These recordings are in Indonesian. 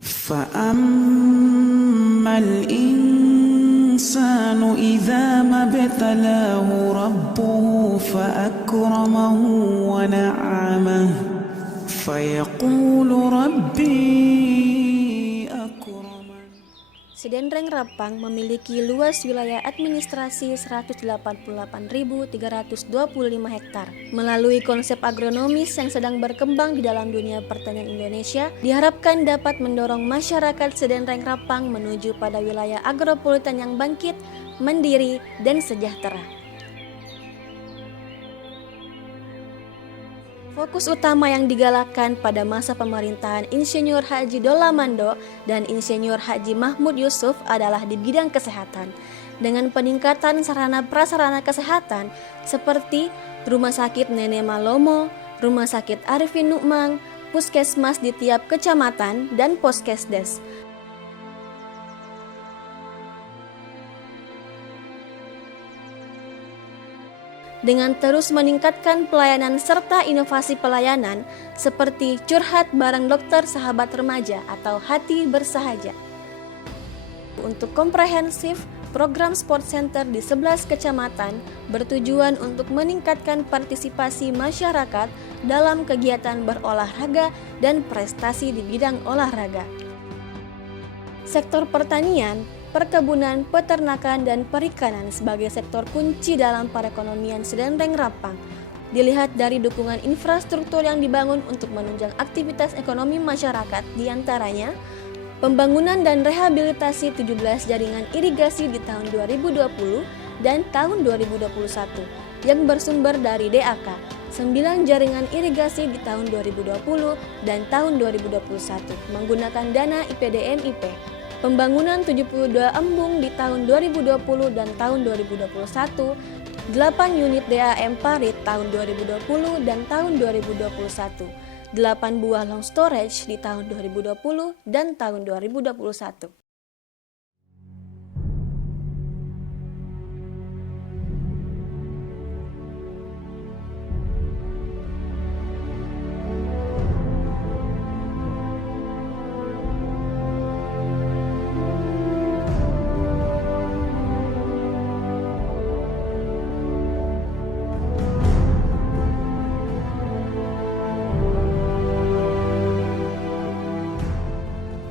فأما الإنسان إذا ما ابتلاه ربه فأكرمه ونعمه فيقول ربي أكرمن. Sedenreng Rapang memiliki luas wilayah administrasi 188.325 hektar. Melalui konsep agronomis yang sedang berkembang di dalam dunia pertanian Indonesia, diharapkan dapat mendorong masyarakat Sedenreng Rapang menuju pada wilayah agropolitan yang bangkit, mandiri, dan sejahtera. Fokus utama yang digalakkan pada masa pemerintahan Insinyur Haji Dolla Mando dan Insinyur Haji Mahmud Yusuf adalah di bidang kesehatan, dengan peningkatan sarana prasarana kesehatan seperti Rumah Sakit Nenek Malomo, Rumah Sakit Arifin Nukmang, puskesmas di tiap kecamatan, dan poskesdes. Dengan terus meningkatkan pelayanan serta inovasi pelayanan seperti curhat bareng dokter sahabat remaja atau hati bersahaja. Untuk komprehensif, program sport center di 11 kecamatan bertujuan untuk meningkatkan partisipasi masyarakat dalam kegiatan berolahraga dan prestasi di bidang olahraga. Sektor pertanian, perkebunan, peternakan, dan perikanan sebagai sektor kunci dalam perekonomian Sedenreng Rapang. Dilihat dari dukungan infrastruktur yang dibangun untuk menunjang aktivitas ekonomi masyarakat, diantaranya pembangunan dan rehabilitasi 17 jaringan irigasi di tahun 2020 dan tahun 2021 yang bersumber dari DAK, 9 jaringan irigasi di tahun 2020 dan tahun 2021 menggunakan dana IPDN-IP. Pembangunan 72 embung di tahun 2020 dan tahun 2021, 8 unit DAM parit tahun 2020 dan tahun 2021, 8 buah long storage di tahun 2020 dan tahun 2021.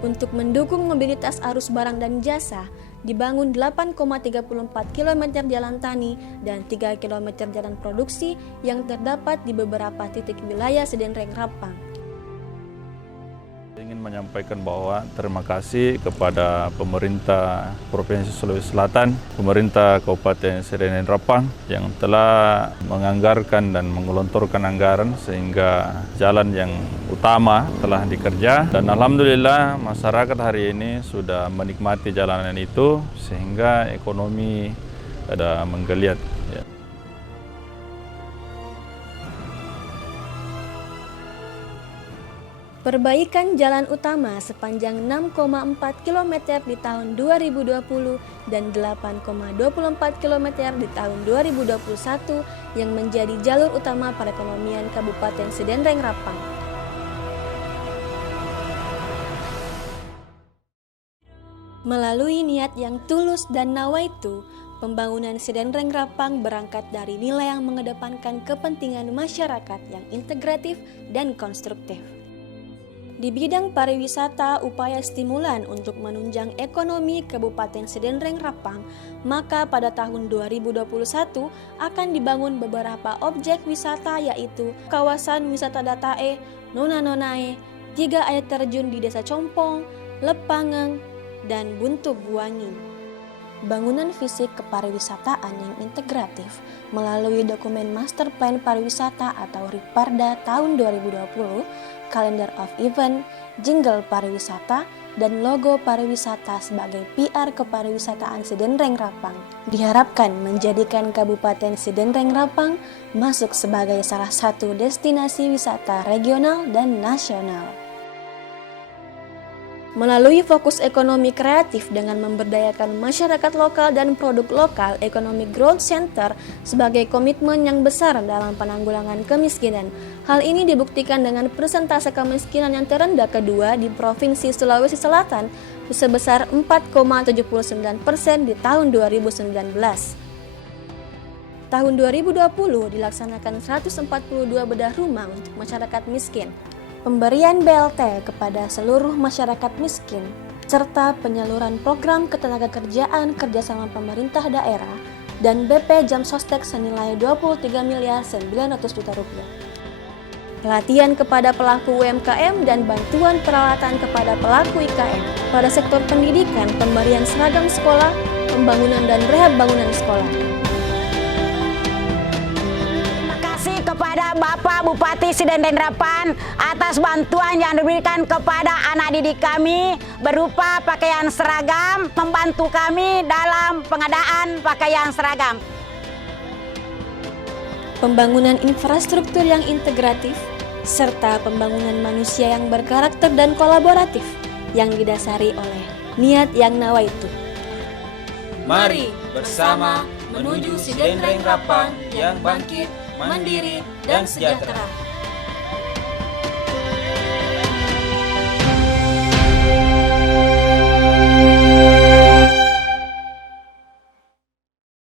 Untuk mendukung mobilitas arus barang dan jasa, dibangun 8,34 km jalan tani dan 3 km jalan produksi yang terdapat di beberapa titik wilayah Sedenreng Rapang. Ingin menyampaikan bahwa terima kasih kepada pemerintah Provinsi Sulawesi Selatan, pemerintah Kabupaten Sedenreng Rapang yang telah menganggarkan dan menggelontorkan anggaran sehingga jalan yang utama telah dikerja, dan alhamdulillah masyarakat hari ini sudah menikmati jalanan itu sehingga ekonomi ada menggeliat. Perbaikan jalan utama sepanjang 6,4 km di tahun 2020 dan 8,24 km di tahun 2021 yang menjadi jalur utama perekonomian Kabupaten Sedenreng Rapang. Melalui niat yang tulus dan nawaitu, pembangunan Sedenreng Rapang berangkat dari nilai yang mengedepankan kepentingan masyarakat yang integratif dan konstruktif. Di bidang pariwisata, upaya stimulan untuk menunjang ekonomi Kabupaten Sedenreng Rapang, maka pada tahun 2021 akan dibangun beberapa objek wisata, yaitu kawasan wisata Datae, Nona Nonae, 3 air terjun di Desa Compong, Lepangeng, dan Buntu Buangin. Bangunan fisik kepariwisataan yang integratif melalui dokumen Master Plan Pariwisata atau RIPARDA tahun 2020, Calendar of Event, jingle pariwisata, dan logo pariwisata sebagai PR kepariwisataan Sedenreng Rapang diharapkan menjadikan Kabupaten Sedenreng Rapang masuk sebagai salah satu destinasi wisata regional dan nasional. Melalui fokus ekonomi kreatif dengan memberdayakan masyarakat lokal dan produk lokal, Economic Growth Center sebagai komitmen yang besar dalam penanggulangan kemiskinan. Hal ini dibuktikan dengan persentase kemiskinan yang terendah kedua di Provinsi Sulawesi Selatan sebesar 4,79% di tahun 2019. Tahun 2020 dilaksanakan 142 bedah rumah untuk masyarakat miskin, pemberian BLT kepada seluruh masyarakat miskin, serta penyaluran program ketenagakerjaan kerjasama pemerintah daerah dan BP Jam Sostek senilai 23.900 juta rupiah. Pelatihan kepada pelaku UMKM dan bantuan peralatan kepada pelaku IKM pada sektor pendidikan, pemberian seragam sekolah, pembangunan dan rehab bangunan sekolah. Kepada Bapak Bupati Sidendenrapan atas bantuan yang diberikan kepada anak didik kami berupa pakaian seragam, membantu kami dalam pengadaan pakaian seragam. Pembangunan infrastruktur yang integratif, serta pembangunan manusia yang berkarakter dan kolaboratif yang didasari oleh niat yang nawaitu. Mari bersama menuju Sidendenrapan yang bangkit, mandiri, dan sejahtera.